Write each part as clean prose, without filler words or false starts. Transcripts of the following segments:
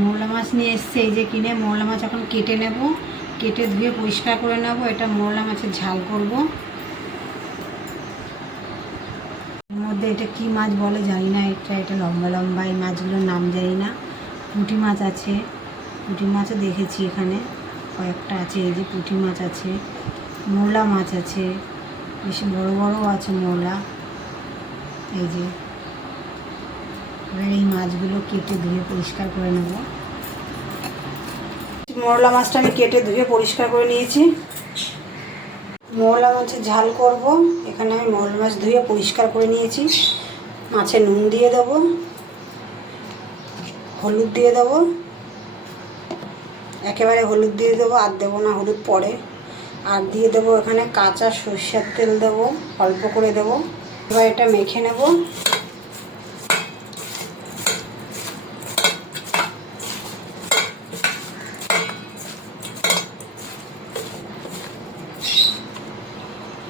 মৌরলা মাছ নিয়ে এসছে, এই যে কিনে। মৌরলা মাছ এখন কেটে নেব, কেটে ধুয়ে পরিষ্কার করে নেব। এটা মৌরলা মাছের ঝাল করব। এর মধ্যে এটা কি মাছ বলে জানি না, এটা লম্বা লম্বা, এই মাছগুলোর নাম জানি না। পুঁটি মাছ আছে, পুঁটি মাছও দেখেছি এখানে কয়েকটা আছে। এই যে পুঁটি মাছ আছে, মৌরলা মাছ আছে, বেশি বড় বড়ও আছে মৌরলা। এই যে এবার এই মাছগুলো কেটে ধুয়ে পরিষ্কার করে নেব। মৌরলা মাছটা আমি কেটে ধুয়ে পরিষ্কার করে নিয়েছি। মৌরলা মাছের ঝাল করব। এখানে আমি মৌরলা মাছ ধুয়ে পরিষ্কার করে নিয়েছি। মাছে নুন দিয়ে দেবো, হলুদ দিয়ে দেবো, একেবারে হলুদ দিয়ে দেবো, আর দেবো না হলুদ পরে। আর দিয়ে দেবো এখানে কাঁচা সরষের তেল দেবো, অল্প করে দেবো। এবার এটা মেখে নেব।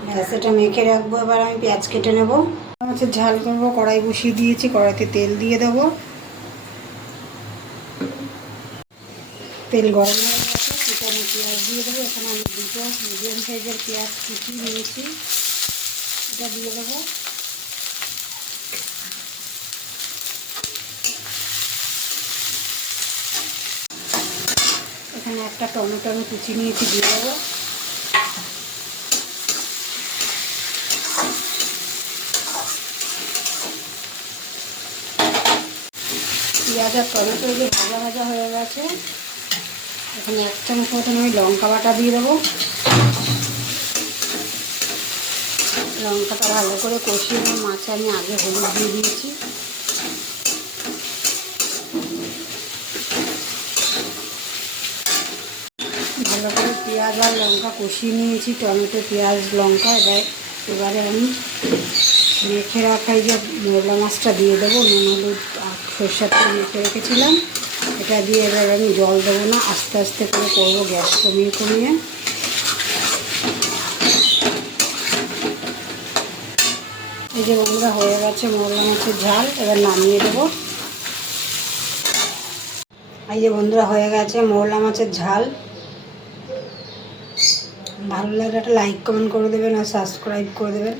ব্যাস, এটা মেখে রাখবো। এবার আমি পেঁয়াজ কেটে নেব। মাছের ঝাল করবো, কড়াই বসিয়ে দিয়েছি, কড়াইতে তেল দিয়ে দেবো। তেল গরম হয়ে গেছে, এখানে পেঁয়াজ দিয়ে দেবো। এখানে আমি দুটো মিডিয়াম সাইজের পেঁয়াজ কুচি নিয়েছি, এটা দিয়ে দেবো। এখানে একটা টমেটো আমি কুচি নিয়েছি, দিয়ে দেবো। পেঁয়াজ আর টমেটো যে ভাজা ভাজা হয়ে গেছে, এখানে 1 চামচ মতন আমি লঙ্কা বাটা দিয়ে দেবো। লঙ্কাটা ভালো করে কষিয়ে নেব। মাছে আমি আগে হলুদ দিয়ে দিয়েছি। ভালো করে পেঁয়াজ আর লঙ্কা কষিয়ে নিয়েছি, টমেটো পেঁয়াজ লঙ্কা। এবারে আমি মেখে রাখা এই যে মৌরলা মাছটা দিয়ে দেবো। নুন হলুদ আর সরষের তেল মেখে রেখেছিলাম, এটা দিয়ে এবার আমি জল দেবো না, আস্তে আস্তে করে করবো, গ্যাস কমিয়ে কমিয়ে। এই যে বন্ধুরা হয়ে গেছে মৌরলা মাছের ঝাল, এবার নামিয়ে দেবো। এই যে বন্ধুরা হয়ে গেছে মৌরলা মাছের ঝাল। ভালো লাগলে একটা লাইক কমেন্ট করে দেবেন আর সাবস্ক্রাইব করে দেবেন।